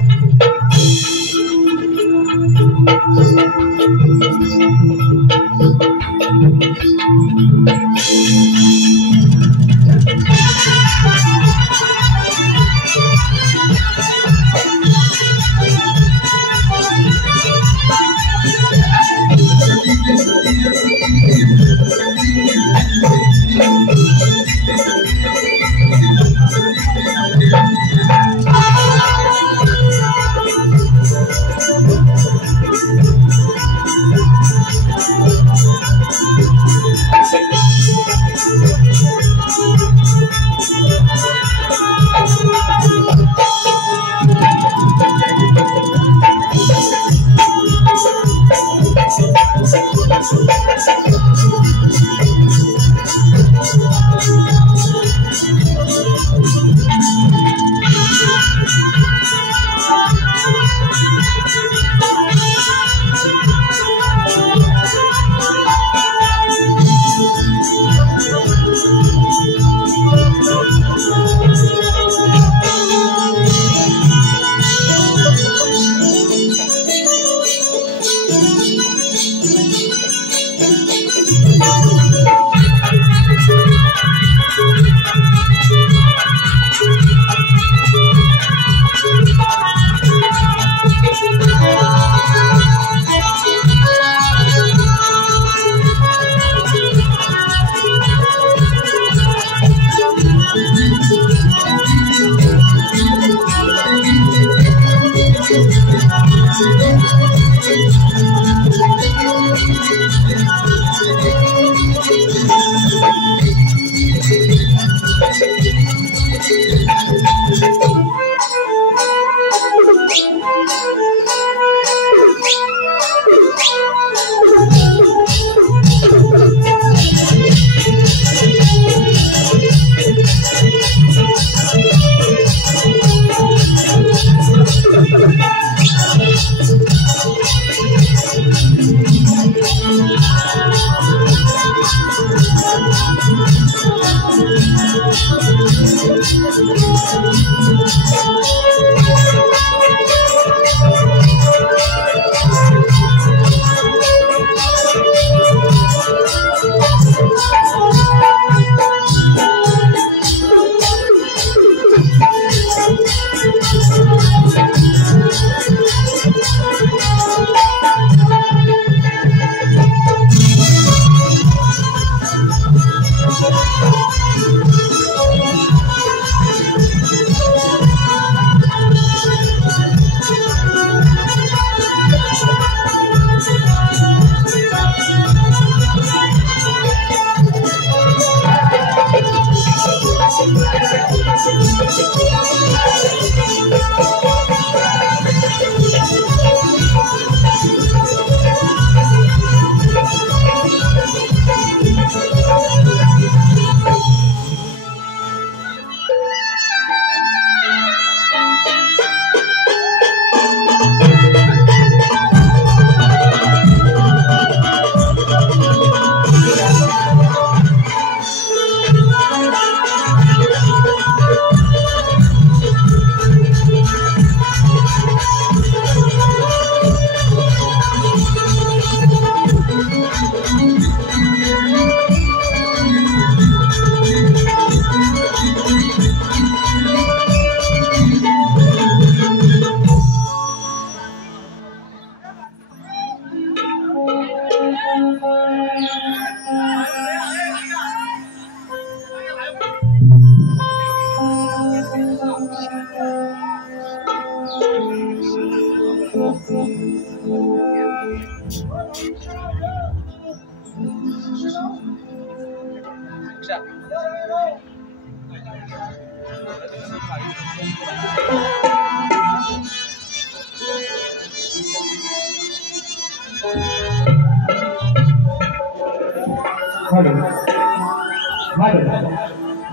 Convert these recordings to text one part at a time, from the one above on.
Hello hello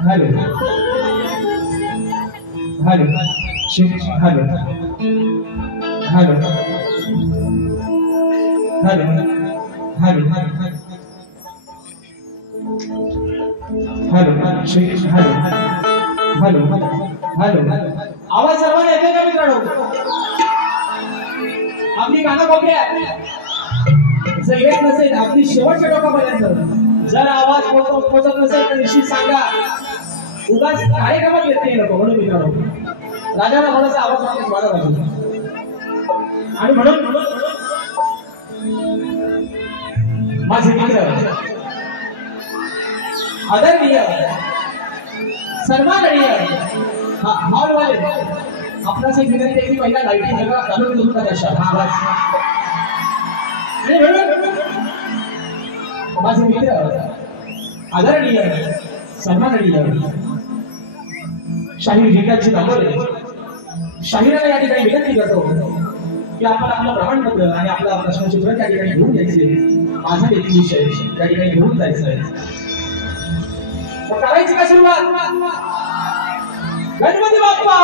hello hello hello hello hello hello hello hello hello आवाज सर्वांना येतोय का मित्रांनो? काना कोपऱ्या जर येत नसेल अगदी शेवटच्या टोकापर्यंत जर आवाज पोहोचत नसेल तर निश्चित सांगा उगाच कार्यक्रमात येत नाही नको म्हणून मित्रांनो राजाला थोडासा आवाज मागण्यास वाढत पाहिजे आणि म्हणून माझे मित्र आदरणीय सन्माननीय हॉलवाले आपणास एक विनंती आहे की पहिला लाईटिंग सगळं चालू करून टाकायचा हा आवाज आणि म्हणून माझे मित्र आदरणीय सन्माननीय शाहीर जिल्ह्याचे दामोदर शाहिराला या ठिकाणी विनंती करतो की आपण आपलं प्रमाणपत्र आणि आपला प्रश्नाचे उत्तर त्या ठिकाणी घेऊन द्यायचे माझा देखील विषय त्या ठिकाणी घेऊन जायचं आहे करायची का सुरुवात गणपती बाप्पा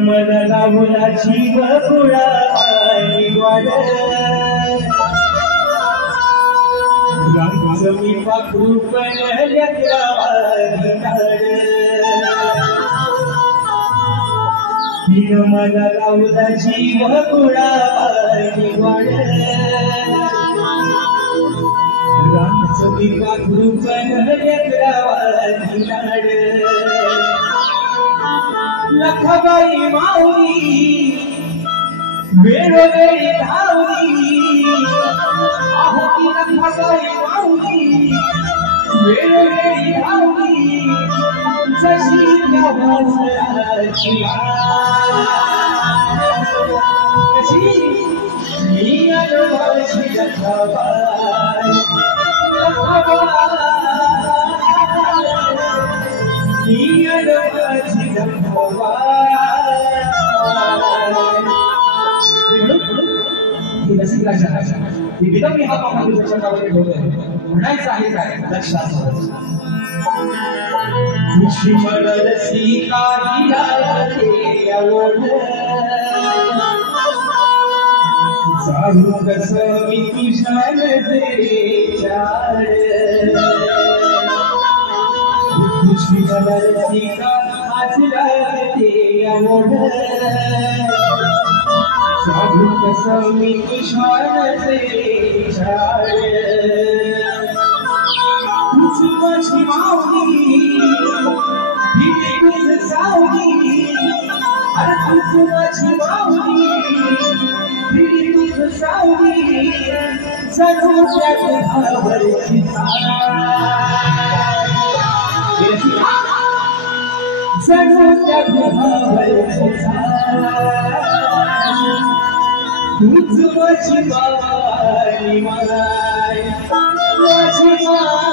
मन लावला जीव गुळा वाड मी पाखरू पण मला लावला जीव गुळा वाड मी पाखरू पण लखबाई माऊली वेळोवेळी धावली आहो ती लखबाई माऊली वेळोवेळी धावली जशी त्या भासराची कशी मी अनुभवाची लखबाई मी अनुभवाची विनम्री हा पाहून म्हणायचं आहे काय लक्षात चालू कस मी किशान साधू कसं मी तुझ्याचे तुझी माझी माऊली ही तुझ सावली अरे तुझ माझी माऊली ही तुझ सावली जणू त्या भावरची जणू त्या भावरची तुझ माझी माय माय माझी माय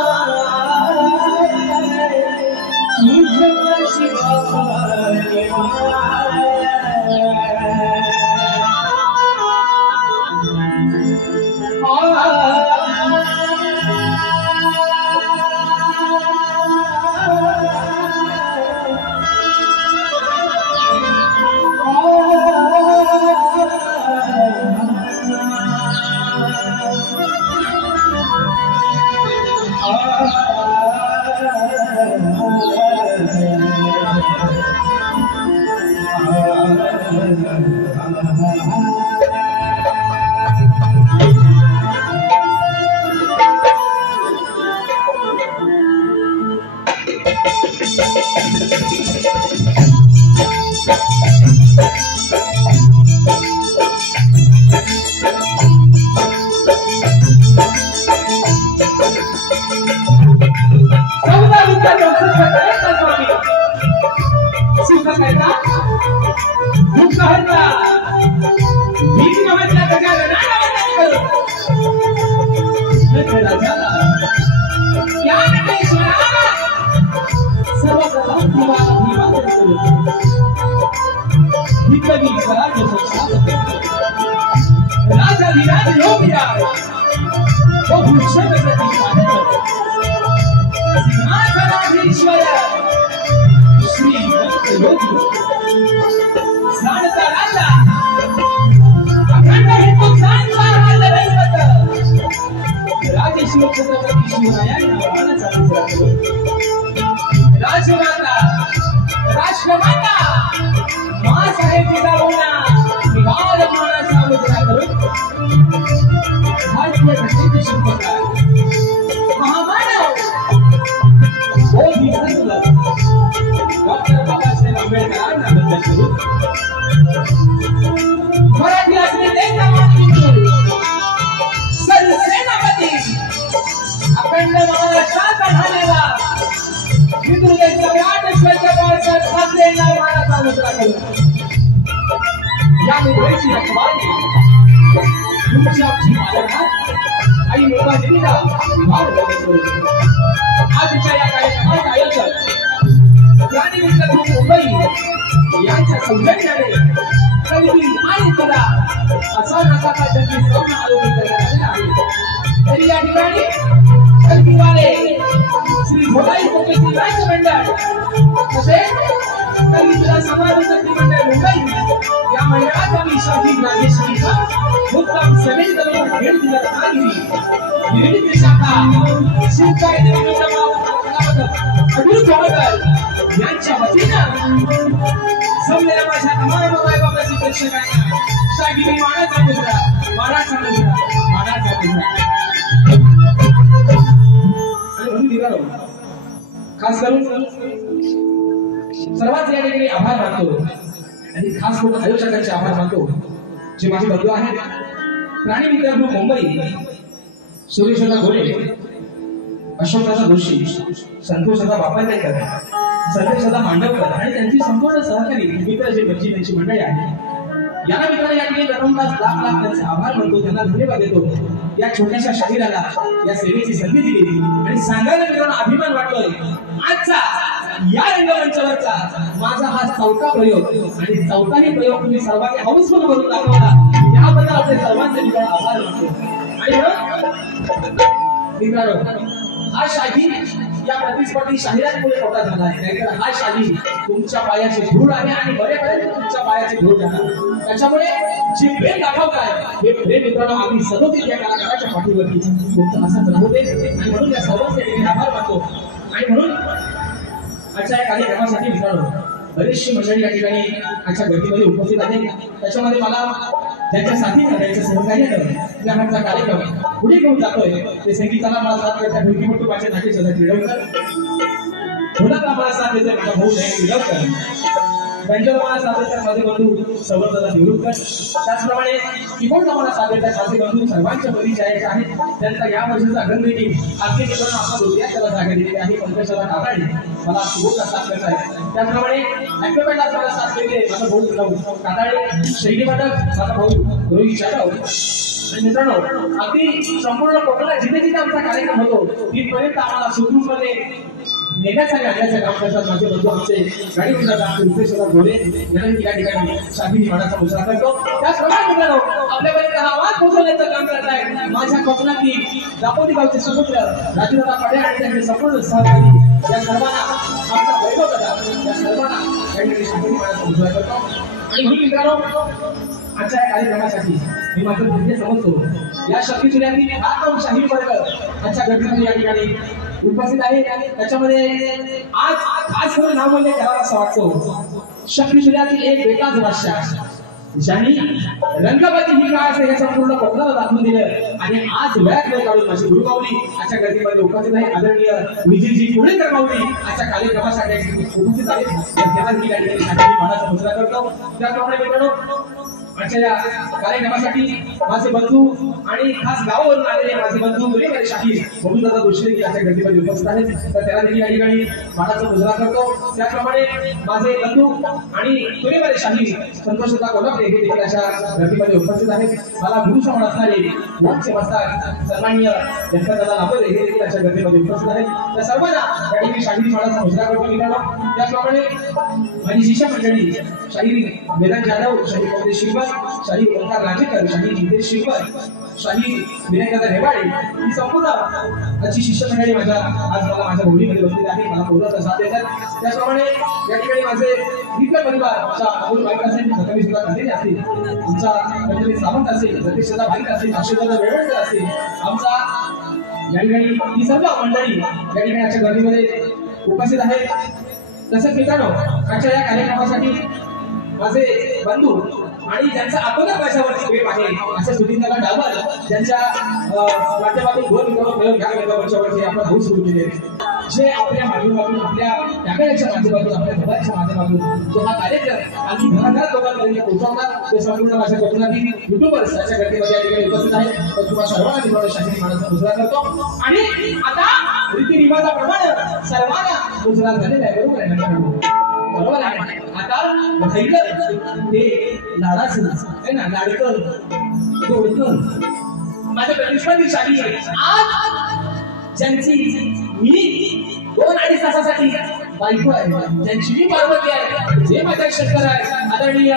तुझ माझी माय ज्ञानेश्वरा सर्वप्रथम अभिवादन करू हितवी स्वराज्य संस्थापक राजाधिराज योगीराज व भूषण प्रतिपादक सिंहासनाधीश्वर श्रीमंत योगी जाणता राजा अखंड हिंदुस्थानचा राजदैवत राजेश्वर छत्रपती शिवरायांना वंदना चालू करू राजमाता राष्ट्रमाता माँसाहेब जिजाऊंना निवार मानाचा मुजरा करून भारतीय घटनेचे शिल्पकार महामानव बोधिसत्व डॉक्टर बाबासाहेब आंबेडकरांना वंदन करू मराठी अस्मितेचा मातृत्व सरसेनापती अखंड महाराष्ट्राचा ठाणेला हिंदुदेशाच्या व्याटस्वाच्या पावसात साधलेला मानाचा मुजरा करू या मुद्रेची रखवाली तुमच्या जीवाला आई मुलांना विभाग करू आजच्या या कार्यक्रमाचे आयोजक प्राणीमित्र मुंबई यांच्या सौजन्याने कविती आणि कला असा नाकाचा त्यांची सौम्य आरोग्य करण्यात आलेला आहे तरी या ठिकाणी कल्पीवाले श्री भोलाई कोकेश्वर राज्य मंडळ तसेच कविता समाज उन्नती मंडळ मुंबई या मंडळाचा मी शाही राजेश्वरीचा मुक्काम समेत भेट दिला आणि विविध शाखा शिवकाय अभिरुद्ध होकर यांच्या वतीनं समलेल्या माझ्या तमाम मायबापाची प्रेक्षकांना शाही मानाचा मुजरा मानाचा मुजरा मानाचा मुजरा खास करून सर्वात या ठिकाणी आभार मानतो आणि खास करून आयोजकांचे आभार मानतो जे माझे बंधू आहेत प्राणीमित्र ग्रुप मुंबई सुरेशदा घोडे अशोकदादा जोशी संतोषदा बापायकर संदेशदा मांडवकर आणि त्यांची संपूर्ण सहकारी मित्र जे बच्ची त्यांची मंडळी आहे यांना मित्रांनो या ठिकाणी प्रथमतः लाख त्यांचे आभार मानतो त्यांना धन्यवाद देतो या छोट्याशा शाहिराला या सेवेची संधी दिली आणि सांगायला मित्रांनो अभिमान वाटतोय आजचा या रंगमंचावरचा माझा हा चौथा प्रयोग आणि चौथाही प्रयोग तुम्ही सर्वांनी हौसपूर्ण करून दाखवला याबद्दल आपले सर्वांचे मित्रांनो आभार मानतो आणि मित्रांनो हा शाही या प्रतिस्पर्धी शाहिरांमुळे मोठा झाला आहे नाहीतर हा शाही तुमच्या पायाची धूळ आहे आणि बरेपर्यंत तुमच्या पायाची धूळ जाणार त्याच्यामुळे जे प्रेम दाखवताय हे प्रेम मित्रांनो आम्ही सदोदित या कलाकाराच्या पाठीवरती तुमचं असंच राहू दे आणि म्हणून या सर्वांचे आभार मानतो आणि म्हणून आजच्या या कार्यक्रमासाठी मित्रांनो बरेचशी मंडळी या ठिकाणी आजच्या गर्दीमध्ये उपस्थित आहेत त्याच्यामध्ये मला त्यांच्या साथीनं त्यांच्या सहकार्यानं आमचा कार्यक्रम पुढे घेऊन जातोय ते संगीताला मला साथ देतात ढोलकीपट्टू माझे नाट्य सदा क्रीडवकर ढोलकला मला साथ देतात माझा भाऊ जयंत क्रीडवकर त्यांच्यावर मला साथ देतात माझे बंधू सौरभदादा देऊळकर त्याचप्रमाणे कीबोर्डला मला साथ देतात माझे बंधू सर्वांच्या परिचयाचे आहेत त्यांचा या वर्षीचा गणपती अगदी मित्रांनो आपण दोघ्या त्याला जागा दिलेली आहे पंकजदा काकाडे मला कीबोर्डला साथ देत आहे त्याचप्रमाणे ॲक्रोबॅटला मला साथ देते माझा भाऊ काकाडे शैलीवादक माझा भाऊ रोहित जाधव आणि मित्रांनो अगदी संपूर्ण कोकणात जिथे जिथे आमचा कार्यक्रम होतो तिथपर्यंत आम्हाला सुखरूपपणे नेण्याचा आणण्याचं काम करतात माझे बंधू आमचे गाडी रुपेश्वरा घोडे यांनी या ठिकाणी शाही मानाचा मुजरा करतो त्याचप्रमाणे मित्रांनो आपल्यापर्यंत हा आवाज पोहोचवण्याचं काम करत आहे माझ्या कोकणातील दापोली गावचे सुपुत्र राजूदादा पाडे आणि त्यांचे संपूर्ण सहकारी या सर्वांना आमचा वैभव करा या सर्वांना या ठिकाणी शाही मानाचा मुजरा करतो आणि म्हणून मित्रांनो आजच्या या कार्यक्रमासाठी मी माझं धैर्य समजतो या शक्ती जिल्ह्यातील हा शाही वर्ग आजच्या गर्दीमध्ये या ठिकाणी उपस्थित आहे त्याच्यामध्ये आज खास करून नाव म्हणजे करावं असं वाटतो शक्ती जिल्ह्यातील एक बेताज भाषा ज्यांनी रंगपती ही काय असेल हे संपूर्ण कोकणाला दाखवून दिलं आणि आज वेळात वेळ काढून माझी गुरुमाऊली आजच्या गर्दीमध्ये उपस्थित आहे आदरणीय विजयजी पुणेकर माऊली आजच्या कार्यक्रमासाठी उपस्थित आहेत त्यांना मी या ठिकाणी मानाचा मुजरा करतो त्याचप्रमाणे मित्रांनो आजच्या या कार्यक्रमासाठी माझे बंधू आणि खास गावावरून आलेले माझे बंधू मुलीमध्ये शाहीर बबूदादा जोशी याच्या गर्दीमध्ये उपस्थित आहेत. तर त्याला देखील या ठिकाणी मानाचा मुजरा करतो. त्याचप्रमाणे माझे बंधू आणि मुलीमध्ये शाहीर संतोषदा कोल्हापुरे हे देखील अशा गर्दीमध्ये उपस्थित आहेत. मला गुरु समोर असणारे वंश मस्ताक सन्माननीय व्यंकटदादा लांबोरे हे देखील अशा गर्दीमध्ये उपस्थित आहेत. तर सर्वांना या ठिकाणी शाहिरी मानाचा मुजरा करतो मित्रांनो. त्याचप्रमाणे माझी शिष्य मंडळी शाहीर वेदांत जाधव, शाहीर कमलेश शिंगवर, शाहीर ओंकार राजेकर, शाहीर जितेश शिंगवर, शाहीर विनायकदादा रेवाळे ही संपूर्ण अशी शिष्य मंडळी आज मला माझ्या भोवलीमध्ये बसलेली आहे. मला बोलण्याचा साथ देतात. त्याचप्रमाणे या ठिकाणी माझे मित्र परिवार आमचा अबुल बाईक असेल, सकाळी सुद्धा खाल्लेले असतील, आमचा पंचमी सावंत असेल, सतीशदा बाईक असेल, अक्षयदादा वेळवणकर असतील, आमचा या ठिकाणी ही सर्व मंडळी या ठिकाणी आजच्या गर्दीमध्ये उपस्थित आहेत. तसंच मित्रांनो आजच्या या कार्यक्रमासाठी माझे बंधू आणि ज्यांचा अकोला भाषावरती प्रेम आहे अशा सुधींद्रला डाबर ज्यांच्या माध्यमातून दोन मित्रांनो ह्या वर्षावरती आपण हाऊस सुरू केले, जे आपल्या माध्यमातून आपल्या कॅमेऱ्याच्या माध्यमातून आपल्या मोबाईलच्या माध्यमातून जो हा कार्यक्रम अगदी घराघरात लोकांपर्यंत पोहोचवतात ते संपूर्ण माझ्या कोकणातील युट्यूबर्स याच्या गर्दीमध्ये या ठिकाणी उपस्थित आहेत. तर तुम्हाला सर्वांना मित्रांनो शाहीर मानाचा मुजरा करतो. आणि आता रीतिरिवाजाप्रमाणे सर्वांना मुजरा झालेला आहे. बरोबर आहे ना? बरोबर आहे. आता ते लाडाचं आहे ना, लाडकं गोडकं माझ्या प्रतिस्पर्धी शाहीर आज ज्यांची मी 2-2.5 तासासाठी बायको आहे, ज्यांची मी पार्वती आहे, जे माझ्या शंकर आहे आदरणीय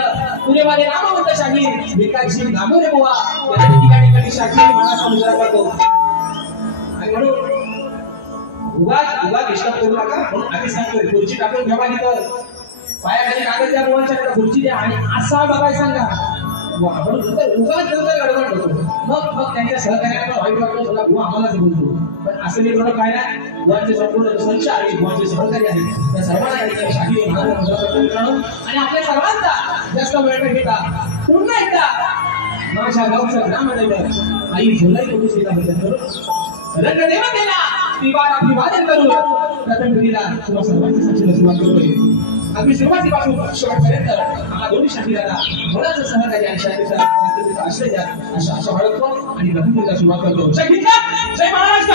पुणेवाले नामवंत शाहीर विकासजी नामोरे बुवा या ठिकाणी शाहीर मानाचा मुजरा करतो. आणि म्हणून उगा डिस्टर्ब करू नका म्हणून आम्ही सांगतोय खुर्ची टाकून ठेवा तिथं, पायाखाली कागद द्या, मुलांच्या खुर्ची द्या आणि असा बघायला सांगा. म्हणून उगाच गडबड होतो. मग त्यांच्या सहकार्याला वाईट वाटतो, सगळा गुवा आम्हालाच बोलतो. पण असं मी थोडं काय नाही, गुवांचे संपूर्ण संच आहे, गुवांचे सहकारी आहेत, त्या सर्वांना या शाहीर मानाचा मुजरा करतो मित्रांनो. आणि आपल्या सर्वांचा जास्त वेळ न घेता पुन्हा एकदा माझ्या गावचं ग्रामदैवत आई झोलाई बद्दल रंगदेवतेला अभिवादन करून प्रथम पिढीला तुम्हा सर्वांच्या साक्षीला सुरुवात करतोय. अगदी सुरुवातीपासून शेवटपर्यंत आम्हा दोन्ही शाहीरांना मुलाचं सहकार्य आणि शांततेचा आश्रय द्या अशा आशा बाळगतो आणि प्रथम पिढीला सुरुवात करतो. जय हिंद, जय महाराष्ट्र.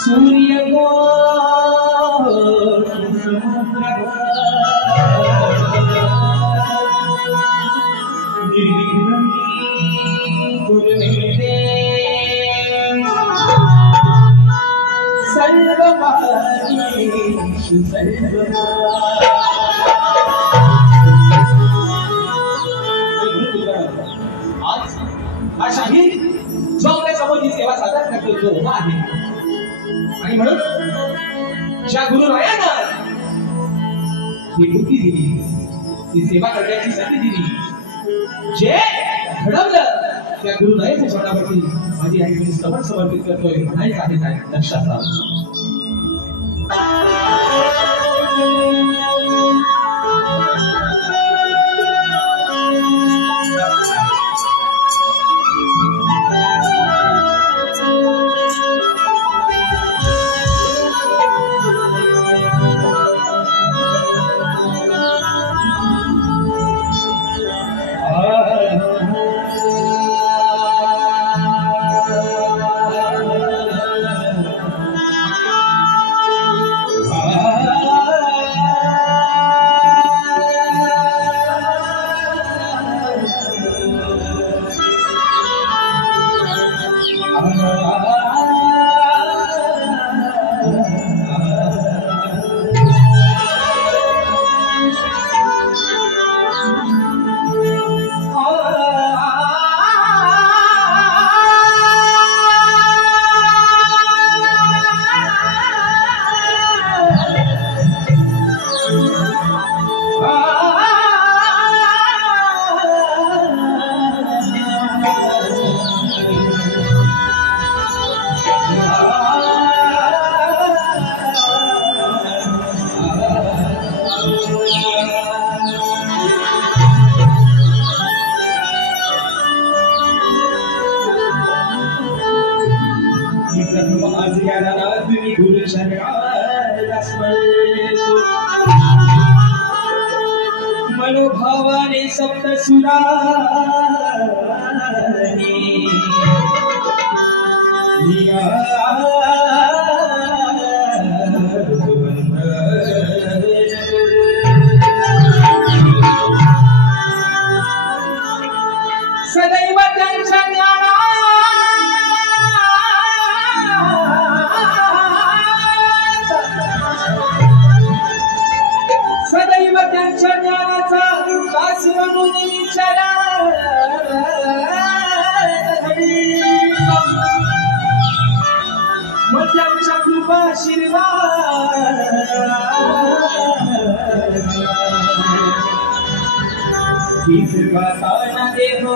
सूर्य आज हा शाहीर जो आपल्या समोर ही सेवा सादर करतो तो उभा आहे. आणि म्हणून ज्या गुरुरायानं ही बुद्धी दिली, ही सेवा करण्याची संधी दिली, जे घडवलं त्या गुरुरायाच्या चरणावरती माझी आई मी समर्पण समर्पित करतोय. म्हणायचं आहे काय लक्षात राहा. मनोभावाने सप्तसुराने सदैव त्यांच्या सदैव त्यांच्या ज्ञानाचा काशी म्हणून विचारा मग त्यांच्या कृपा आशीर्वाद गीत गाताना देव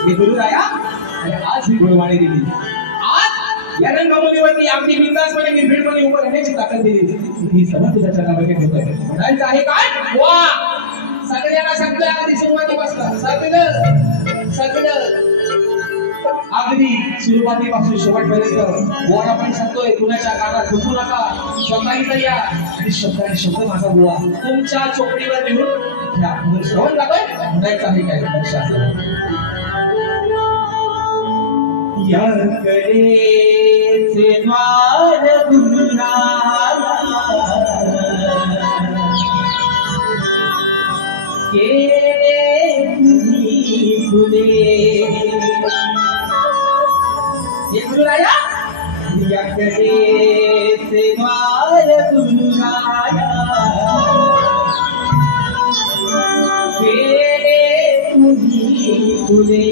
मी गुरुराया आणि आज ही गुरुवाणी दिली आज या रंगभूमीवरती अगदी बिंदासपणे निर्भीडपणे उभं राहण्याची ताकद दिली ही सभा तुझ्या चरणामध्ये ठेवतोय म्हणायचं आहे काय वा सगळ्यांना सांगतोय आधी सुरुवातीपासून सगळं अगदी सुरुवातीपासून शेवटपर्यंत बोला पण सांगतोय कुणाच्या कानात दुखू नका स्वतःही तर या आणि शब्द माझा बुवा तुमच्या चोपडीवर लिहून घ्या म्हणून श्रवण जातोय म्हणायचं आहे काय लक्षात याकडेचे द्वार गुरुराया केले तुम्ही फुले ये गुरुराया याकडेचे द्वार गुरुराया केले तुम्ही फुले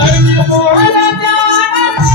अनमोल ज्ञान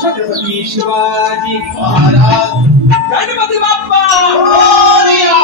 छत्रपती शिवाजी महाराज गणपती बाप्पा मोरया।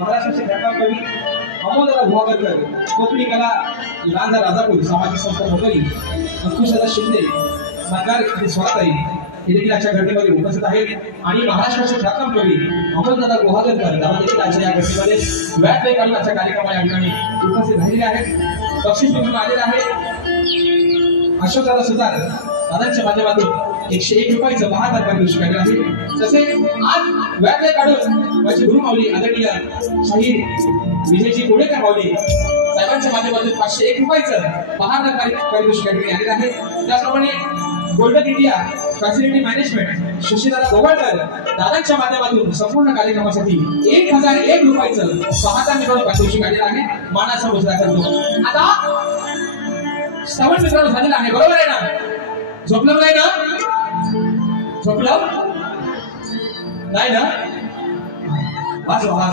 महाराष्ट्राचे ख्यातनाम कवी अमोलदादा गुहागरकर, कोकणी कला लांजा राजापूर, सामाजिक संस्था मोकळी, अंकुशदादा शिंदे, नकार आणि स्वराताई हे देखील आजच्या घटनेमध्ये उपस्थित आहेत. आणि महाराष्ट्राचे ख्यातनाम कवी अमोलदादा गुहागरकर दादा देखील आजच्या या घटनेमध्ये व्याटले काढून आजच्या कार्यक्रमाला या ठिकाणी उपस्थित राहिलेले आहेत. बक्षीस म्हणून आलेले आहे अशोकदादा सुतार दादांच्या माध्यमातून 101 रुपयाचं 72 पारितोषिक आले आहे. तसे आज व्याटले काढून माझी गुरुमाऊली आदरणीय शाहीर विजयजी कोडेकर माऊली साहेबांच्या माध्यमातून 501 रुपयाचं 72 पारितोषिक आलेलं आहे. त्याचप्रमाणे गोल्डन इंडिया फॅसिलिटी मॅनेजमेंट सुशीलदादा गोवाळकर दादांच्या माध्यमातून संपूर्ण कार्यक्रमासाठी 1001 रुपयाचं 72 पारितोषिक आलेलं आहे. मानाचा मुजरा करतो. आता श्रवण मित्रांनो झालेला आहे, बरोबर आहे ना? झोपलं नाही ना? झोपलं नाही ना? वाजवा.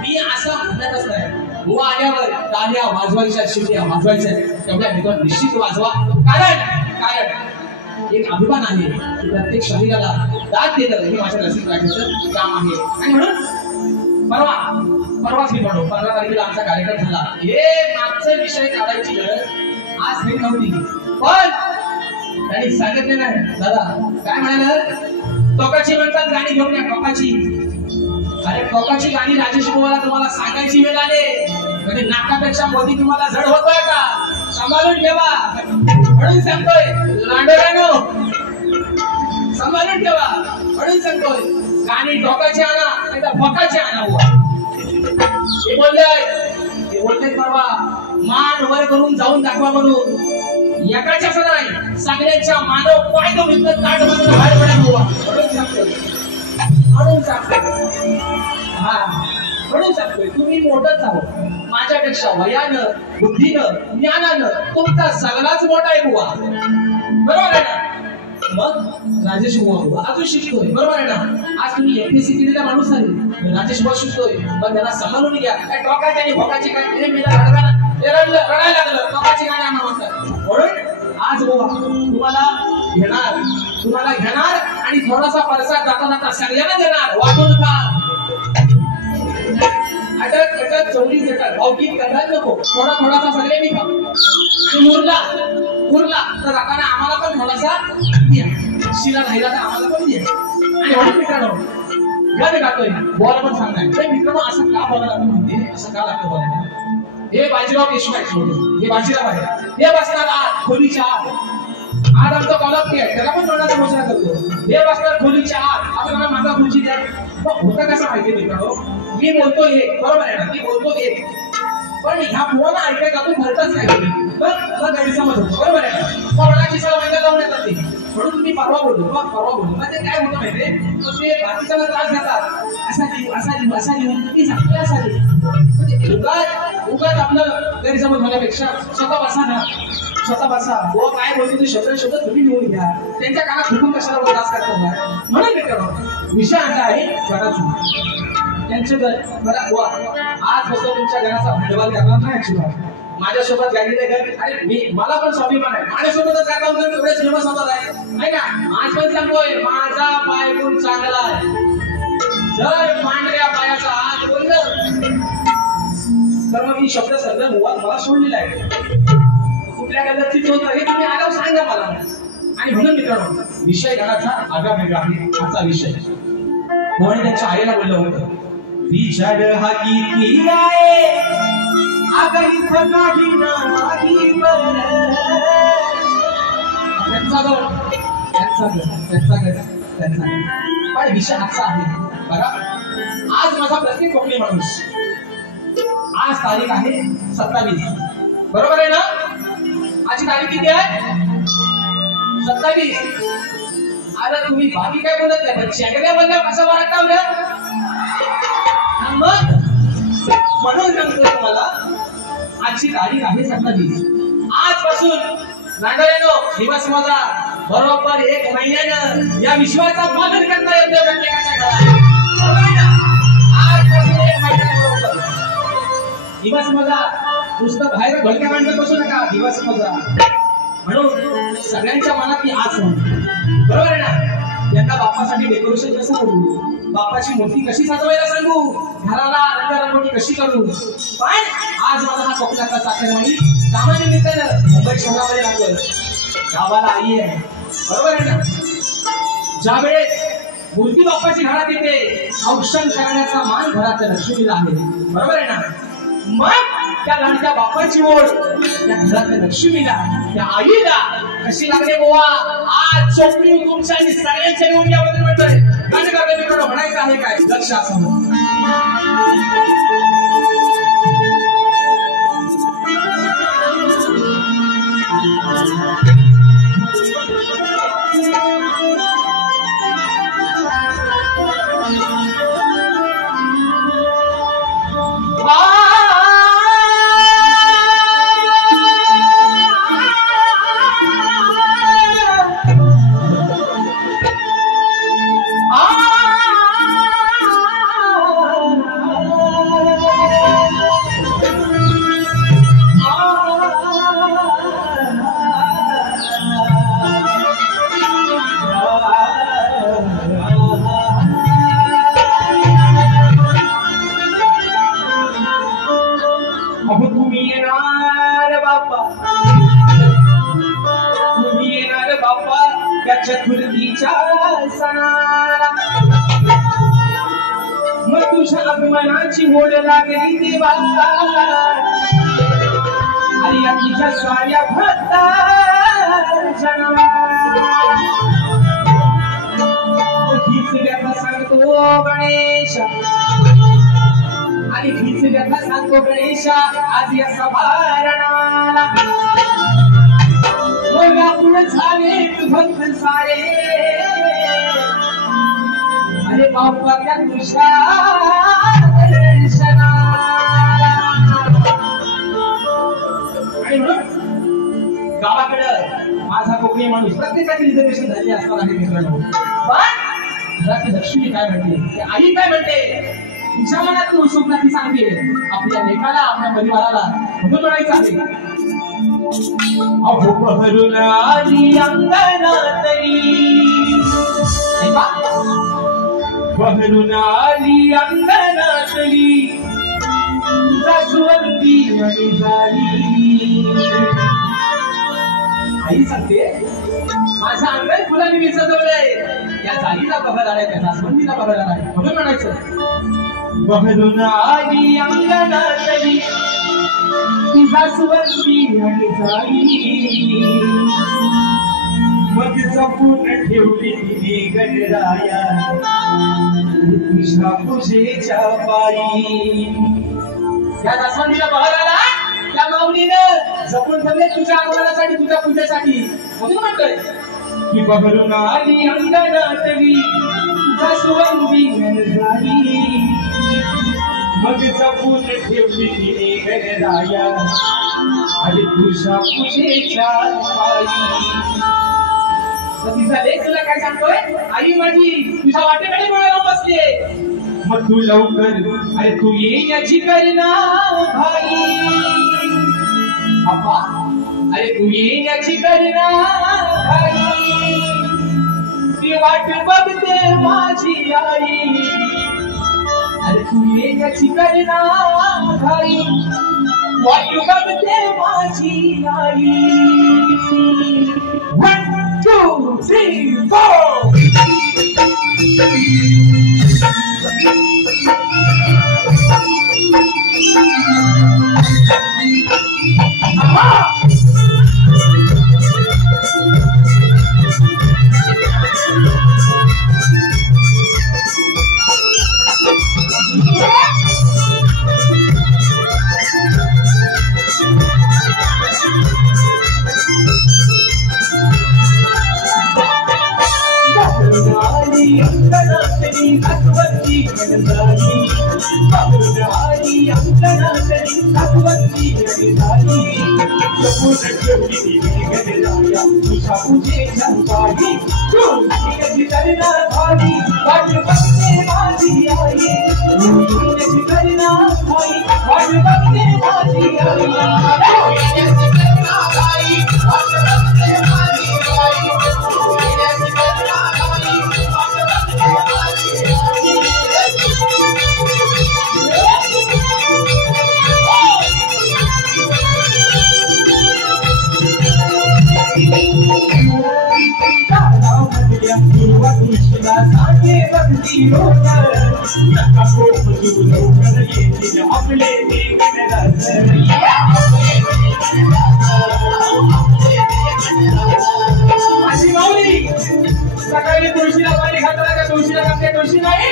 मी असा म्हणतच नाही. बुवा आल्यावर टाळ्या वाजवायच्या, शिट्या वाजवायच्या, तेवढ्या मित्रांनो निश्चित वाजवा. कारण एक अभिमान आहे की प्रत्येक शरीराला दाद देतं हे माझ्या रसिक राजाचं काम आहे. आणि म्हणून परवाच मी म्हणू 15 तारखेला आमचा कार्यक्रम झाला. हे मागचे विषय काढायची गरज आज भेट नव्हती, पण त्यांनी सांगितले नाही. दादा काय म्हणाल? टोकाची म्हणतात गाणी घेऊन या. टोकाची, अरे टोकाची गाणी राजेश बुवाला तुम्हाला सांगायची वेळ आले. म्हणजे नाकापेक्षा मोदी तुम्हाला जड होतोय का? सांभाळून ठेवा म्हणून सांगतोय. लांडोरानो सांभाळून ठेवा म्हणून सांगतोय. गाणी टोकाची आणा नाही तर भोकाची आणा. हे बोलते परवा मान वर करून जाऊन दाखवा म्हणून. एकाच्याच नाही सगळ्यांच्या मानव पाय धरून ताट बांधून बाहेर पडा म्हणून सांगतोय. तुम्ही मोठंच आहोत माझ्यापेक्षा वयानं, बुद्धीनं, ज्ञानानं तुमचा सगळाच मोठा आहे बुवा, बरोबर आहे ना? मग राजेश बुवा अजून शिकतोय, बरोबर आहे ना? आज तुम्ही एमपीएससी केलेला माणूस आहे, राजेश बुवा शिकतोय, पण त्याला सांभाळून घ्या. काय टोकाची आणि भोकाची काय रडायला लागलं. टोकाची गाणी आम्हाला म्हणतात. म्हणून आज बुवा तुम्हाला घेणार आणि थोडासा परसाद जाता सगळ्यांना देणार. वाटू नका. अटक चौली जटक भावकीत करणार नको. थोडासा सगळ्यांनी खा. आणि उरला तर जाताना आम्हाला पण थोडासा द्या. शिला राहिला तर आम्हाला पण द्या. आणि म्हणून मित्रांनो गद गातोय बोला पण सांगणार. मित्रांनो असं का बोलायला लागतं माहितीये? असं का लागतं बोलायला? हे बाजीराव देशमुख हे बाजीराव आहे. हे बसणार आत खोलीच्या आत. आज आमचा कॉलप आहे त्याला पण तोंडाचा मोजरा करतो. हे बसणार खोलीच्या आत. आपण माझा खुर्ची द्या. होता कसं माहिती मित्रांनो? मी बोलतो हे बरोबर आहे ना? मी बोलतो हे पण ह्या फोन ऐकायला आपण भरतच नाही. पण गैरसमज होतो, बरोबर आहे ना? कोणाची सवय लावून येतात ती. म्हणून मी परवा बोलतो. म्हणजे काय होतं माहितीये? ते बाकीच्याला त्रास देतात. असा लिहून ती सांगते असा म्हणजे उगाच आपलं गैरसमज होण्यापेक्षा स्वतः बसा. व काय बोलतो ते शब्द तुम्ही लिहून घ्या. त्यांच्या कानात हुकूम कशाला त्रास करतात. म्हणून मित्रांनो विषय असा आहे घराचा. त्यांचे बघा बुवा आजपासून तुमच्या घराचा भांडवल करणार नाही अजिबात. माझ्यासोबत गाडीने घर. अरे मला पण स्वाभिमान आहे. माझ्यासोबतच जागा वगैरे तेवढेच फेमस होणार आहे का? आज पण सांगतोय माझा पाय गुण चांगला आहे. जर पांढऱ्या पायाचा हात बोललं तर मग ही शब्द सगळं मुळात मला सोडलेला आहे. कुठल्या कलरची चोच आहे तुम्ही आल्यावर सांगा मला. आणि म्हणून मित्रांनो विषय गाण्याचा आगळा वेगळा आहे. आजचा विषय कोणी त्यांच्या आईला बोललं होतं, विचार हा किती आहे अगं इथं काही नाही बरं. त्यांचा पण विषय आजचा आहे बघा. आज माझा प्रत्येक कोकणी माणूस, आज तारीख आहे 27, बरोबर आहे ना? आजची तारीख किती आहे? 27. अरे तुम्ही बाकी काय बोलत नाही, पण शेंगड्या बोलल्या कसं वाटतं मग. म्हणून सांगतो तुम्हाला आजची तारीख आहे 27. आजपासून नांदळेनो दिवस माझा बरोबर 1 महिन्यानं या विश्वाचा पालन करता येतो प्रत्येकाच्या घरात. आजपासून 1 महिन्याबरोबर दिवस माझा नुसतं बाहेर ढोलक्या मांडत बसू नका. दिवस माझा म्हणून सगळ्यांच्या मनात ती आज बरोबर आहे ना. यंदा बाप्पासाठी डेकोरेशन कसं करू, बाप्पाची मूर्ती कशी सजवायला सांगू, घराला रंगरंगोटी कशी करू. पण आज माझा हा कोकणाचा चाकरमानी कामानिमित्तानं मुंबई शहरामध्ये लागलोय. गावाला आई आहे, बरोबर आहे ना. ज्यावेळेस मूर्ती बाप्पाची घरात येते, औक्षण करण्याचा मान घरात लक्ष्मीला आहे, बरोबर आहे ना. मग त्या लाडक्या बाप्पाची ओढ त्या घरातल्या लक्ष्मीला, त्या आईला कशी लागले बोवा. आज चोपडी तुमच्या आणि सगळ्यांच्या निवड याबद्दल म्हणतोय. गाणं गाणं मित्रांनो म्हणायचं आहे काय, लक्ष असं चतुर्थीच्या सणाला. मग तुझ्या अभिमानाची ओढ लागली देवा आणि तुझ्या साऱ्या भक्ता हीच व्यथा सांगतो गणेश आणि हीच व्यथा सांगतो गणेश आज या सभारणाला. पुढे झाले भक्त सारे अरे बाप्पा त्या तुझ्या गावाकडं माझा कोकणी माणूस प्रत्येकाची रिझर्वेशन झाली असणार आहे मित्रांनो. पण घरातली लक्ष्मी काय म्हणते, आई काय म्हणते, तिच्या मनात उत्सुकता ती सांगते आपल्या लेकाला, आपल्या परिवाराला. म्हणून म्हणायचं आहे अहो बहरून आली अंगणातली, बहरून आली अंगणातली जास्वंदी आणि झाली. आई सांगते माझ्या अंगण फुलांनी मी सजवलंय, त्या झालीला बहर आलाय, त्या जास्वंदीला बहर आलाय. म्हणून म्हणायचं बहरून आली अंगणातली जास्वंदी आणि झाली. मग जपून ठेवली तिने गणराया तुझ्या पूजेच्या पायी. त्या जास्वंदीला बहर आला, त्या माऊलीनं जपून ठेवले तुझ्या आगमनासाठी, तुझ्या पूजेसाठी. म्हणून म्हणतोय की बहरून आली अंगणातली जास्वंदी आणि झाली. मग जपून ठेवली तिने गणराया आणि तुझ्या पूजेच्या पायी. तिचा लेख तुला काय सांगतोय, आई माझी तुझ्या वाटेकडे डोळ्याला बसलीये. मग तू लवकर अरे तू येण्याची करना भाई. अप्पा अरे तू येण्याची करना भाई. ती वाट बघते माझी आई. अरे तू येण्याची करना भाई, वाट बघते माझी आई. 2, 3, 4. सकाळी तुळशीला पाणी घातला का तुळशीला घातल्या तुळशी नाही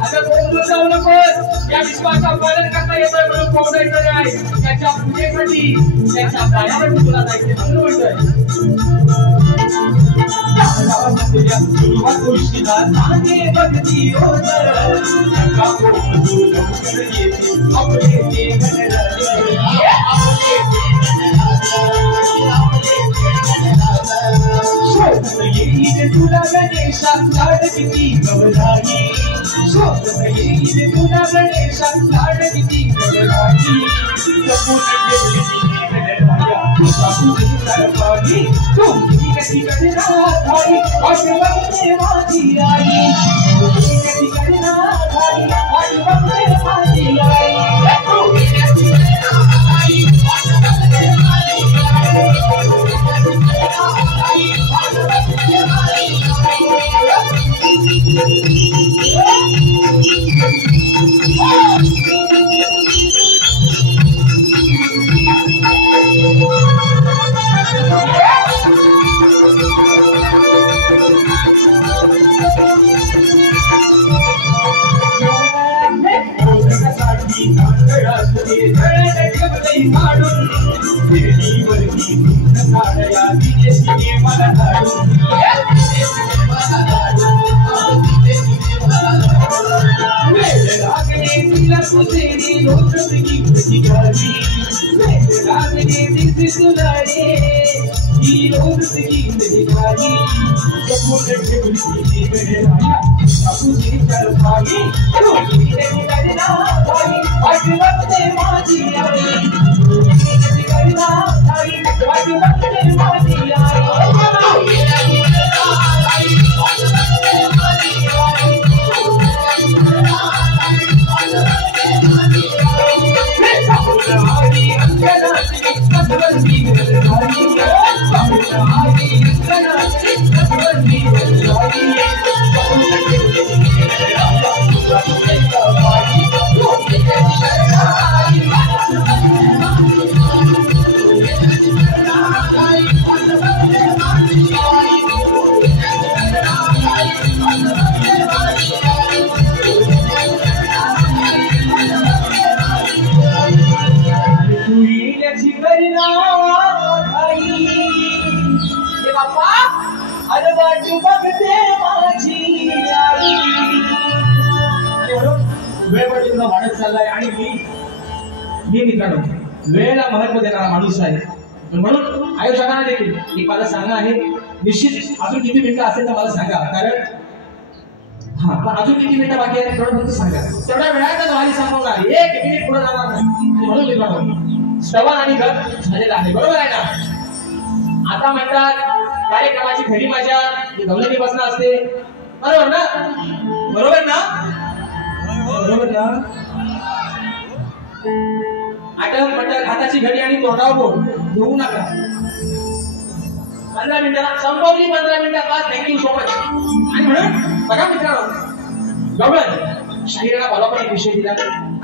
आता कोण जाऊ नकोस या विश्वाचा पालन करता येतोय म्हणून पोहोचायचं नाही त्याच्या पूजेसाठी त्याच्या पायावर तुला जायचे म्हणून म्हणतोय तुळशीला सांगे भक्ती तुला गणेशा लाड किती गवराई शोधत येईल तुला गणेशा लाड किती गवराई तुमची कशी गणनाथाई वाटवते माझी आई तुमची कशी गणनाथाई वाटवते माझी आई वाढत चाललाय आणि मी मित्रांनो वेळेला महत्व देणारा माणूस आहे म्हणून आयोजकांना देखील एक मला सांगणं आहे निश्चित अजून किती मिनिटं असेल तर मला सांगा कारण अजून किती मिनिटं बाकी आहे थोडं फक्त सांगा तेवढ्या वेळातच वारी संपवणार 1 मिनिट पुढे जाणार नाही म्हणून मित्रांनो श्रवण आणि गत झालेला आहे बरोबर आहे ना आता म्हणतात कार्यक्रमाची खरी मजा ही गवलनी बसणं असते बरोबर ना बरोबर ना आठवण पटक हाताची घडी आणि तोंडावर बोट घेऊ नका 15 मिनिटाला संपवली 15 मिनिटात बस थँक्यू सो मच. आणि म्हणून बघा मित्रांनो गवळण शाहिराला मला पण एक विषय दिला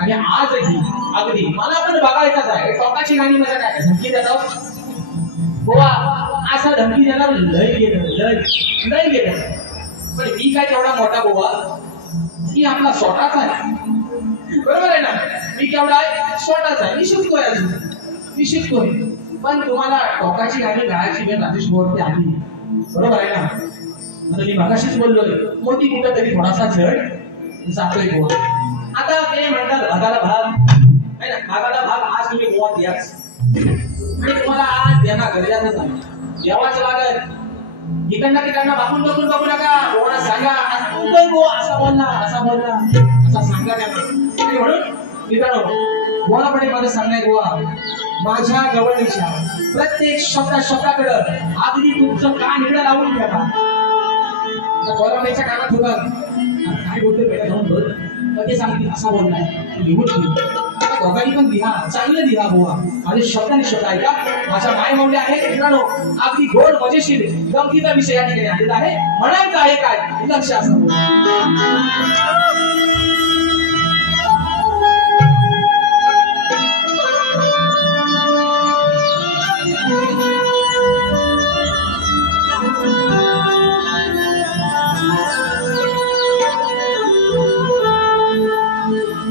आणि आजही अगदी मला पण बघायचाच आहे. टोकाची गाणी म्हणजे काय धमकी देतात गोवा असं धमकी देणार लय गेलं पण मी काय तेवढा मोठा गोवा की आपला स्वतःच आहे. बरोबर आहे ना. मी केवढा स्वतःच आहे. मी शिकतोय पण तुम्हाला टोकाची गाणी गायची वेळ राजेश बोरते आली. बरोबर आहे ना. आता मी मगाशीच बोललोय मोठी कुठं तरी थोडासा चढ जातोय गोवा. आता ते म्हणतात भागाला भाग आहे ना. भागाला भाग आज तुम्ही गोवात याच आणि तुम्हाला आज देणं गरजेचंच आहे. जेवाच लागत इकडनं बापून बघू नका. गोवाला सांगा असा बोलला असा सांगा त्यांना. म्हणून मित्रांनो गोवाकडे माझं सांगणं गोवा माझ्या गवळणीच्या प्रत्येक शब्दाकडे अगदी तुमचं कान इकडे लावून घ्या. गवळणीच्या कानात होता काय बोलतोय पहिला जाऊन बघ ते सांगते असा बोललाय लिहून दोघांनी पण लिहा चांगलं लिहा गोवा आणि शब्दाने शब्द ऐका. माझ्या माय माऊली आहे मित्रांनो अगदी गोड मजेशीर गमतीचा विषय या ठिकाणी आलेला आहे. म्हणायचं आहे काय लक्ष असं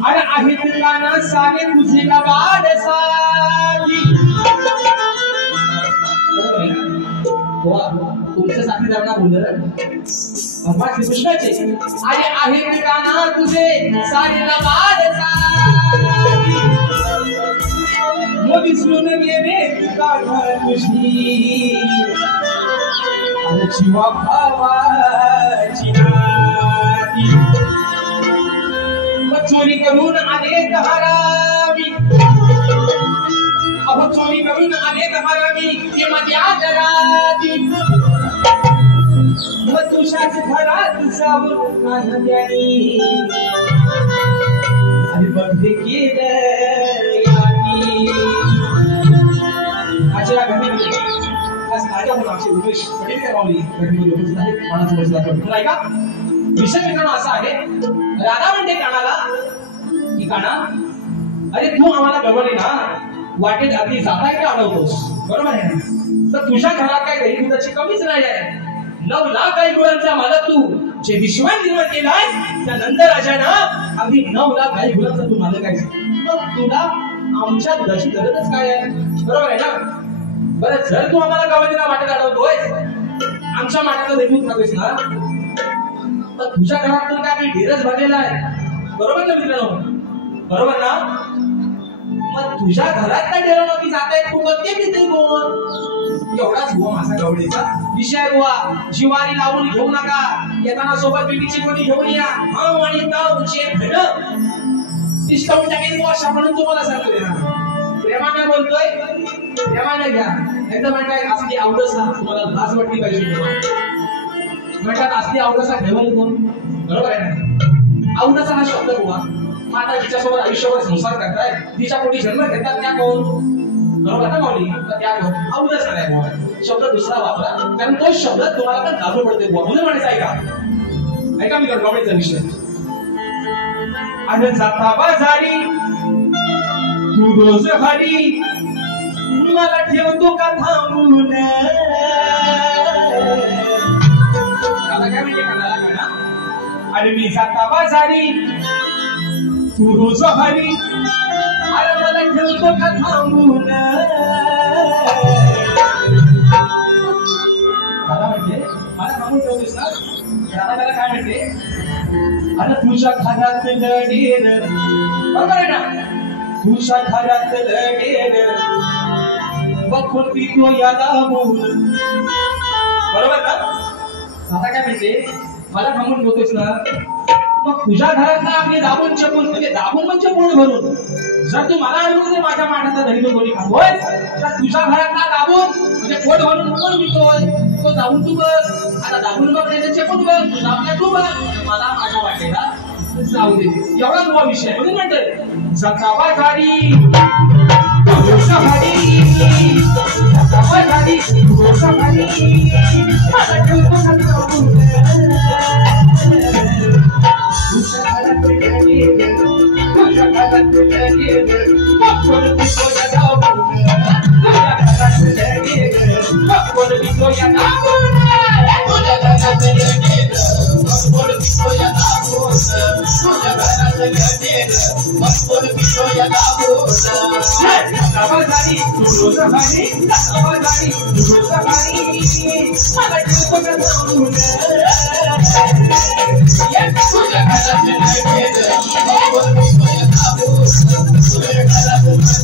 अरे आहे तुकाना सागे तुझे गाड साली. तुमच्या साथीदारांना बोललं भगवान श्रीकृष्णाचे अरे आहे तुकाना तुझे सागे गाड साली मोदी सुन गेले तुका तुझी अरे जीवा भावाची चोरी करून अनेक हरावी अहो चोरी करून अनेक हरावी ते मध्या घराती मग तुझ्याच घरात जाऊन आनंदानी आणि बघते केलं आजच्या घरी आज माझ्या म्हणून आमचे उमेश पटेल काय पावली घरी उपस्थित आहेत मनाचं बसला तर ऐका विषय मित्रांनो असा आहे. राधा म्हणते कानाला की काना अरे तू आम्हाला गवळी ना वाटेत अगदी जाताय का अडवतोस. बरोबर आहे ना. तर तुझ्या घरात काय गरीब दुधाची कमीच नाही आहे. 9 लाख गायगुरांचा मालक तू जे विश्वास निर्माण केलाय त्यानंतर राजानं अगदी 9 लाख गायगुरांचा तू मालक आहेस. मग तुला आमच्या दुधाची गरजच काय आहे. बरोबर आहे ना. बरं जर तू आम्हाला गवळीला वाटेत अडवतोय आमच्या माठाला देखील खातोयस ना तर तुझ्या घरात तर काय ढेरच भरलेला आहे. बरोबर ना मित्रांनो. बरोबर ना. मग तुझ्या घरात काय ढेर नक्की जात आहेत कुठं ते किती कोण एवढाच हुआ माझा गवळीचा विषय हुआ. जिवारी लावून घेऊ नका. येताना सोबत बिटीची कोणी घेऊन या. हाव आणि तावचे धन डिस्काउंट टाकेल अशा म्हणून तुम्हाला सांगतोय ना. प्रेमाने बोलतोय प्रेमाने घ्या. एकदम म्हणताय असली आवडच ना तुम्हाला लाज वाटली पाहिजे. म्हणतात असली आवडसा ठेवल कोण. बरोबर आहे ना. आवडसा हा शब्द हुआ. आता तिच्यासोबत आयुष्यभर संसार करताय तिच्या पोटी जन्म घेतात त्या कोण. बरोबर ना माऊली. त्या कोण आवडसा नाही बुवा. शब्द दुसरा वापरा कारण तो शब्द तुम्हाला पण लागू पडते बुवा. म्हणून म्हणायचं ऐका मी गवळीचा विषय. आणि जाता बाजारी तू रोज हरी मला ठेवतो का थांबून. काय म्हणजे कानाला कळना. आणि मी जाता बाजारी तू रोज हरी अरे मला ठेवतो का थांबून. दादा म्हणते मला थांबून ठेवतोस ना. दादा त्याला काय म्हणते अरे तुझ्या घरात लढेर. बरोबर आहे ना. तुझ्या घरात लढेर बघून पितो याला बोल. बरोबर ना. आता काय म्हणते मला थांबून ठेवतोस ना मग तुझ्या घरात ना आम्ही दाबून चपून म्हणजे दाबून म्हणजे पोट भरून जर तू मला अडवून माझ्या माठाचा दही कोणी खातोय तर तुझ्या घरात ना दाबून म्हणजे पोट भरून कोण विकतोय तो जाऊन तू बघ. आता दाबून बघ नाही चपून बघ दाबल्या तू बघ मला माझ्या वाटेला जाऊ दे. एवढा तुझा विषय म्हणून म्हणतोय जगावा झाडी झाडी पितोया दाबून तुझ्या घरात येणेर मगबोल पितोया दाबून तुझ्या घरात येणेर मगबोल पितोया दाबून सवारी सवारी सवारी सवारी मला ठेवतो का दाबून तुझ्या घरात येणेर मगबोल पितोया दाबून तुझ्या घरात येणेर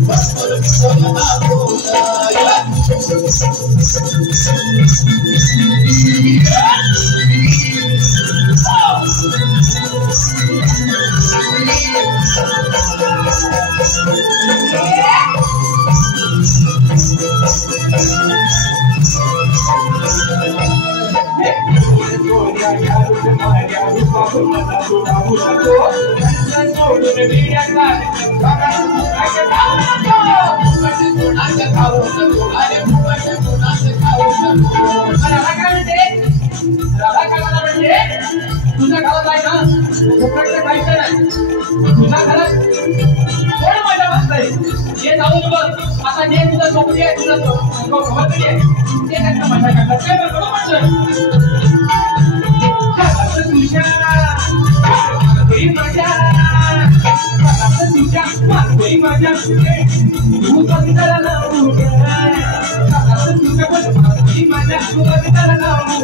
मगबोल पितोया दाबून तुझ्या घरात आहे ना फुकटचं खायचं नाही तुझ्या घरात कोण मजा बसतंय हे जाऊन बघ आता जे तुझं सोबती आहे तुझं खबर तरी आहे ते त्याचा मजा करतात काय बरं म्हटलं तुझ्या माझी मजा तुझ्या माझी मजा तू कविताला लावू तुझ्या माझी मजा तू कविताला लावू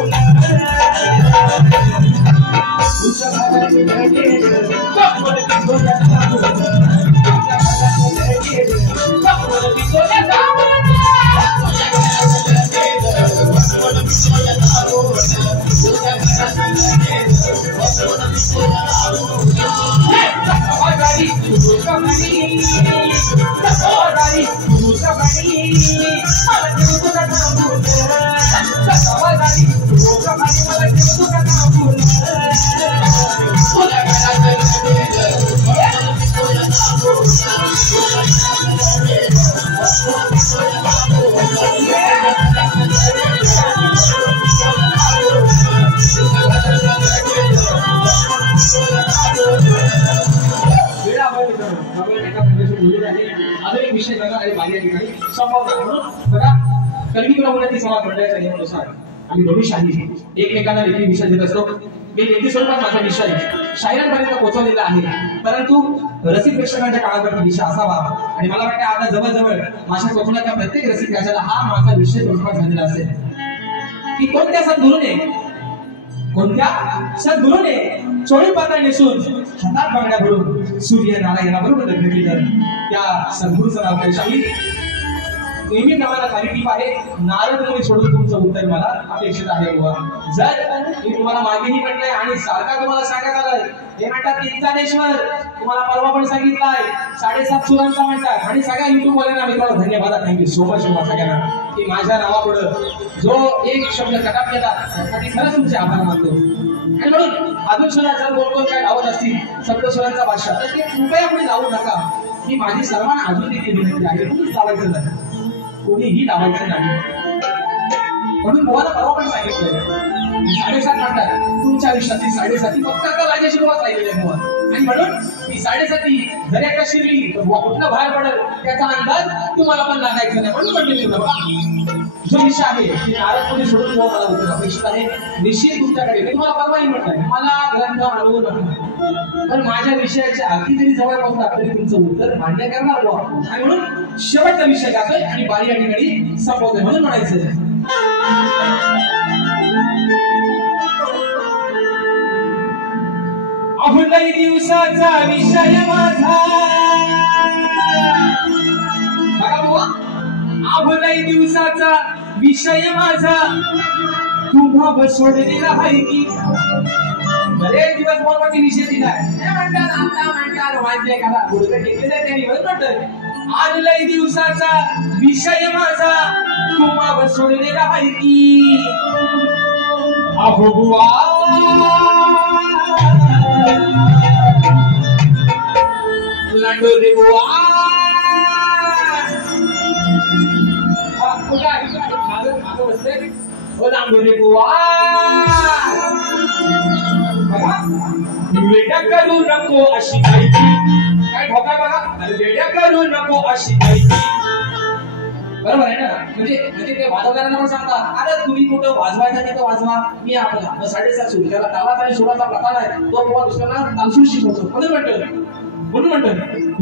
तुझ्या भागात अजून एक विषय बघा आणि माझ्या ठिकाणी संभावना म्हणून बघा कलगी प्रबोधनाची समाज मंडळाच्या नियमानुसार आम्ही दोन्ही शाही एकमेकांना लेखी विषय देत असतो मी लेखी स्वरूपात माझा विषय शाहिरांपर्यंत पोहोचवलेला आहे परंतु रसिक प्रेक्षकांच्या कानावरती विषय असावा आणि मला वाटतं आता जवळजवळ माझ्या कोकणातल्या प्रत्येक रसिक राजाला हा माझा विषय स्वरूपात झालेला असेल की कोणत्या सद्गुरूने चोळी पातळ नेसून हातात बांगड्या भरून सूर्यनारायणाबरोबर लग्न केलं त्या सद्गुरूचं नाव काय शाही नेहमी प्रमाणात खाली टीप आहे नारद मुनी सोडून तुमचं उत्तर मला अपेक्षित आहे बाबा जर मी तुम्हाला मागेही म्हटलंय आणि सारखा तुम्हाला सांगत आलं हे म्हणतात किंचानेश्वर तुम्हाला परवा पण सांगितलंय 7.5 सुरांचा म्हणतात आणि सगळ्या युट्यूब वाल्यांना मित्रांनो धन्यवाद थँक्यू सो मच सगळ्यांना की माझ्या नावापुढं जो एक शब्द कटाप केला त्यासाठी खरंच तुमचे आभार मानतो आणि म्हणून अजून सुद्धा जर कोण काय लावत असतील सप्तस्वरांचा भाषा तर ते कृपया पुढे लावू नका ही माझी सर्वांना अजून देखील विनंती आहे कोणीच लावायचं नाही कोणीही लावायचं नाही म्हणून तुम्हाला परवा पण सांगितलं 7.5 म्हणतात तुमच्या आयुष्यातली 7.5 फक्त आता माझ्याशी तुम्हाला राहिलेले आहे आणि म्हणून ही 7.5 जर एकदा शिरली तर कुठलं बाहेर पडेल त्याचा अंदाज तुम्हाला पण लागायचा नाही म्हणून म्हटलं जो विषय आहे की नारद मुनी सोडून मला उत्तर अपेक्षित आहे निश्चित तुमच्याकडे मी तुम्हाला परवाही म्हटलंय मला ग्रंथ अनुभव नका पण माझ्या विषयाच्या अगदी जरी जवळ पोहोचला तरी तुमचं उत्तर मान्य करणार आणि म्हणून शेवटचा विषय गातोय आणि बारी या ठिकाणी संपवतोय म्हणून म्हणायचं अहुलई दिवसाचा विषय माझा अहुलई दिवसाचा विषय माझा तुम्हा बसवलेला आहे की बरेच दिवस मोठमोठी विषय दिलाय म्हणतात वाद्य करा गुडघे टेकलेले त्यांनी म्हणतात आज लई दिवसाचा विषय माझा तुम्हा बसवलेला आहे की अहो बुवा लांडोरे बुवा लांडोरे बुवा वेड्या करू नको अशी माहिती काय ठोका बघा वेड्या करू नको अशी माहिती बरोबर आहे ना? म्हणजे ते वाजवणाऱ्यांना पण सांगतात, अरे तुम्ही कुठं वाजवायचा तिथं वाजवा, मी आपला 7:30 सुरू त्याला तालाचा आणि सुराचा प्रकार आहे, तो बुवा दुसऱ्यांना तालसूर शिकवतो. म्हणून म्हणतो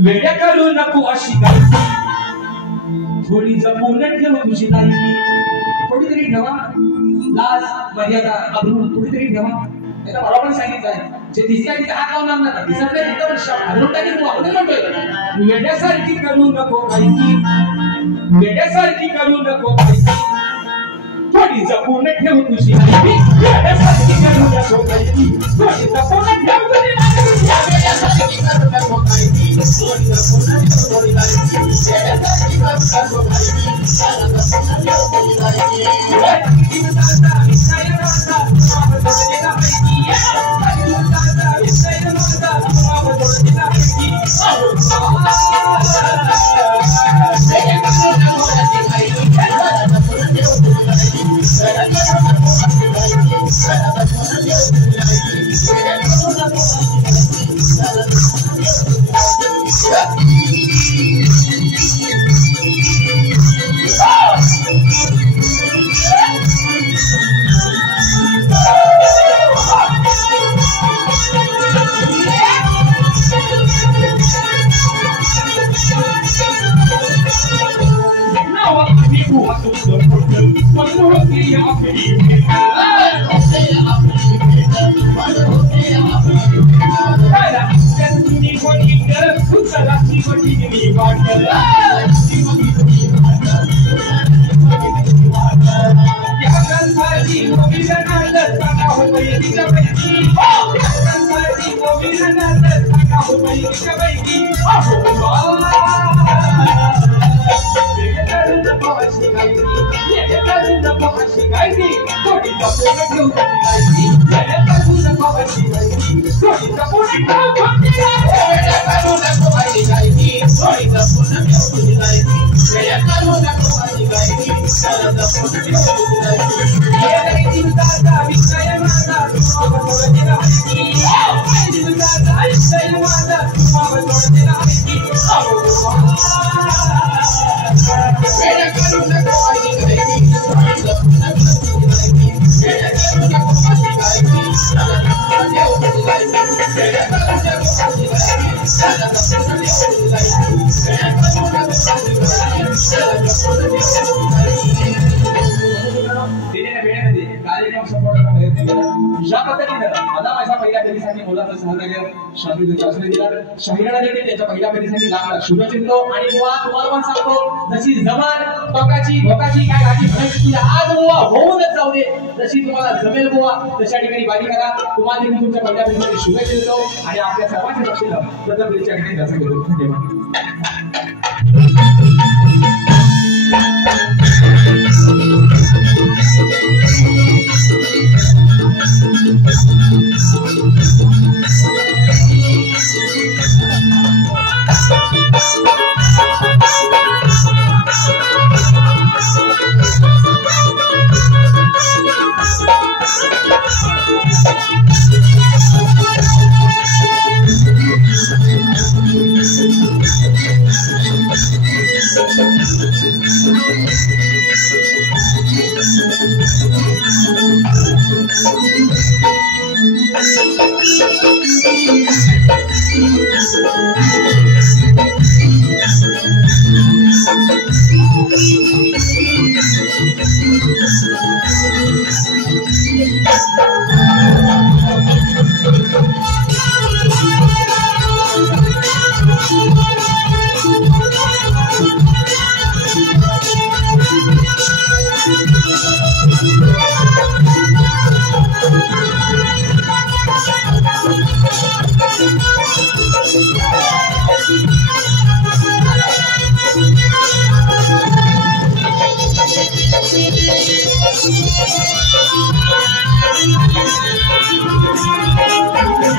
वेड्या करू नको अशी गायकी, थोडी जपून ठेव तुझी गायकी. थोडी तरी ठेवा लाज मर्यादा अब्रू, थोडी तरी ठेवा. त्याला बरोबर सांगितलं आहे, जे दिसल्या तिथे हात लावणार नाही, दिसत नाही तिथं पण घालून टाकेल तू. आपण म्हणतोय वेड्यासारखी करू नको गायकी, वेड्यासारखी करू नको गायकी, थोडी जपून ठेव तुझी गायकी. वेड्यासारखी करू नको गायकी, थोडी जपून ठेव तुझी गायकी. वेड्यासारखी करू नको गायकी, थोडी जपून ठेव तुझी गायकी. वेड्यासारखी करू नको गायकी, थोडी जपून ठेव तुझी गायकी. शाहिराला देखील त्याच्या पहिल्या फेरीसाठी लागला शुभचिंतो. आणि बुवा तुम्हाला पण सांगतो, जशी जमान टोकाची भोकाची काय गाठी तुझ्या आज बुवा होऊनच जाऊ दे, जशी तुम्हाला जमेल बुवा तशा ठिकाणी बाजी करा. तुम्हाला देखील तुमच्या पहिल्या फेरीसाठी शुभचिंतो आणि आपल्या सर्वांच्या लक्षात प्रथम फेरीच्या ठिकाणी जास्त घेतो. धन्यवाद.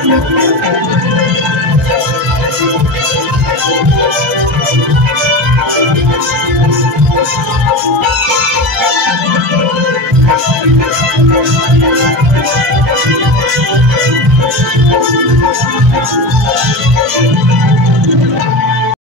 Thank you.